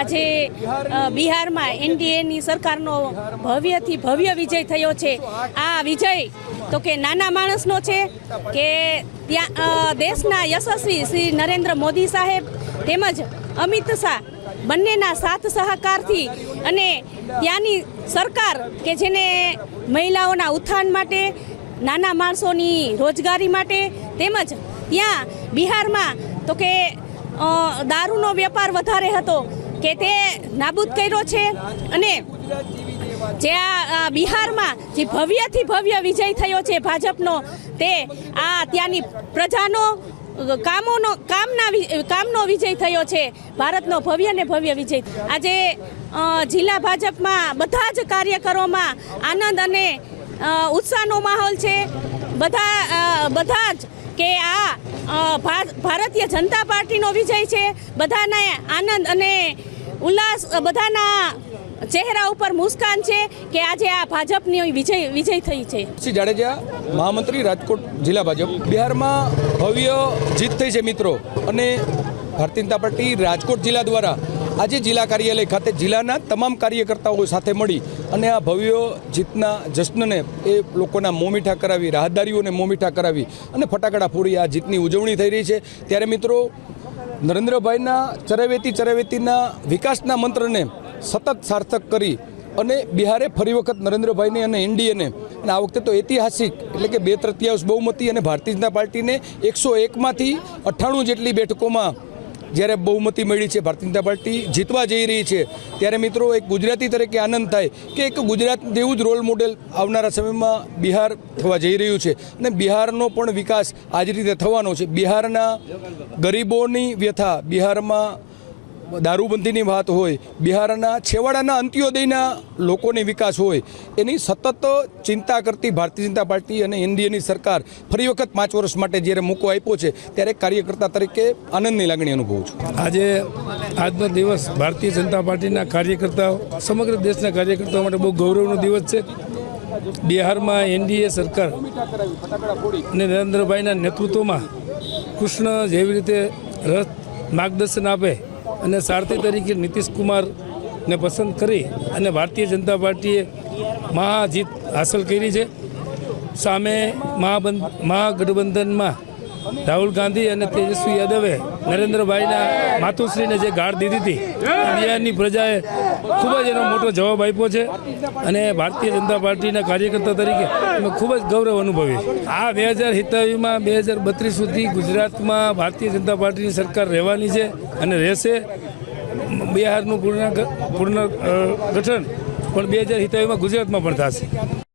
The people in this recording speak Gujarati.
આજે બિહારમાં એનડીએની સરકારનો ભવ્યથી ભવ્ય વિજય થયો છે. આ વિજય તો કે નાના માણસનો છે, કે ત્યાં દેશના યશસ્વી શ્રી નરેન્દ્ર મોદી સાહેબ તેમજ અમિત શાહ બંનેના સાથ સહકારથી અને ત્યાંની સરકાર કે જેને મહિલાઓના ઉત્થાન માટે, નાના માણસોની રોજગારી માટે તેમજ ત્યાં બિહારમાં તો કે દારૂનો વેપાર વધારે હતો. કે તે નાબૂદ કર્યો છે અને જે આ બિહારમાં જે ભવ્યથી ભવ્ય વિજય થયો છે ભાજપનો, તે આ ત્યાંની પ્રજાનો કામોનો, કામના કામનો વિજય થયો છે. ભારતનો ભવ્ય ને ભવ્ય વિજય. આજે જિલ્લા ભાજપમાં બધા જ કાર્યકરોમાં આનંદ અને ઉત્સાહનો માહોલ છે. બધા બધા જ કે આ ભારતીય જનતા પાર્ટીનો વિજય છે. બધાને આનંદ અને ઉલ્લાસ બધાના ચહેરા ઉપર મુસ્કાન છે કે આજે આ ભાજપની વિજય વિજય થઈ છે. શ્રી જાડેજા, મહામંત્રી રાજકોટ જિલ્લા ભાજપ. બિહારમાં ભવ્ય જીત થઈ છે મિત્રો. અને ભારતીય જનતા પાર્ટી રાજકોટ જિલ્લા દ્વારા આજે જિલ્લા કાર્યાલય ખાતે જિલ્લાના તમામ કાર્યકર્તાઓ સાથે મળી અને આ ભવ્ય જીતના જશ્નને એ લોકોના મોં મીઠા કરાવી, રાહદારીઓને મોં મીઠા કરાવી અને ફટાકડા ફોડી આ જીતની ઉજવણી થઈ રહી છે. ત્યારે મિત્રો નરેન્દ્રભાઈના ચરેવેતી ચરેવેતીના વિકાસના મંત્રને સતત સાર્થક કરી અને બિહારે ફરી વખત નરેન્દ્રભાઈને અને એનડીએને, અને આ વખતે તો ઐતિહાસિક એટલે કે બે તૃતીયાંશ બહુમતી અને ભારતીય જનતા પાર્ટીને એકસો એકમાંથી અઠ્ઠાણું જેટલી બેઠકોમાં જ્યારે બહુમતી મળી છે, ભારતીય જનતા પાર્ટી જીતવા જઈ રહી છે, ત્યારે મિત્રો એક ગુજરાતી તરીકે આનંદ થાય કે એક ગુજરાત જેવું જ રોલ મોડેલ આવનારા સમયમાં બિહાર થવા જઈ રહ્યું છે અને બિહારનો પણ વિકાસ આ રીતે થવાનો છે. બિહારના ગરીબોની વ્યથા બિહારમાં દારૂબંધીની વાત હોય, બિહારના છેવાડાના અંત્યોદયના લોકોની વિકાસ હોય, એની સતત ચિંતા કરતી ભારતીય જનતા પાર્ટી અને એનડીએની સરકાર ફરી વખત પાંચ વર્ષ માટે જ્યારે મોકો આપ્યો છે, ત્યારે કાર્યકર્તા તરીકે આનંદની લાગણી અનુભવું છું. આજે આજનો દિવસ ભારતીય જનતા પાર્ટીના કાર્યકર્તાઓ, સમગ્ર દેશના કાર્યકર્તાઓ માટે બહુ ગૌરવનો દિવસ છે. બિહારમાં એનડીએ સરકાર અને નરેન્દ્રભાઈના નેતૃત્વમાં કૃષ્ણ જેવી રીતે રથ માર્ગદર્શન આપે અને સારથી તરીકે નીતિશ કુમારને પસંદ કરી અને ભારતીય જનતા પાર્ટીએ મહાજીત હાંસલ કરી છે. સામે મહાબંધ, મહાગઠબંધનમાં રાહુલ ગાંધી અને તેજસ્વી યાદવે નરેન્દ્રભાઈના માતુશ્રીને જે ગાળ દીધી હતી બિહારની પ્રજાએ ખૂબ જ એનો મોટો જવાબ આપ્યો છે અને ભારતીય જનતા પાર્ટીના કાર્યકર્તા તરીકે અમે ખૂબ જ ગૌરવ અનુભવીએ આ બે હજાર સિત્તાવીસમાં બે હજાર બત્રીસ સુધી ગુજરાતમાં ભારતીય જનતા પાર્ટીની સરકાર રહેવાની છે અને રહેશે. બિહારનું પૂર્ણ પૂર્ણ ગઠન પણ બે હજાર સિત્તાવીસમાં ગુજરાતમાં પણ થશે.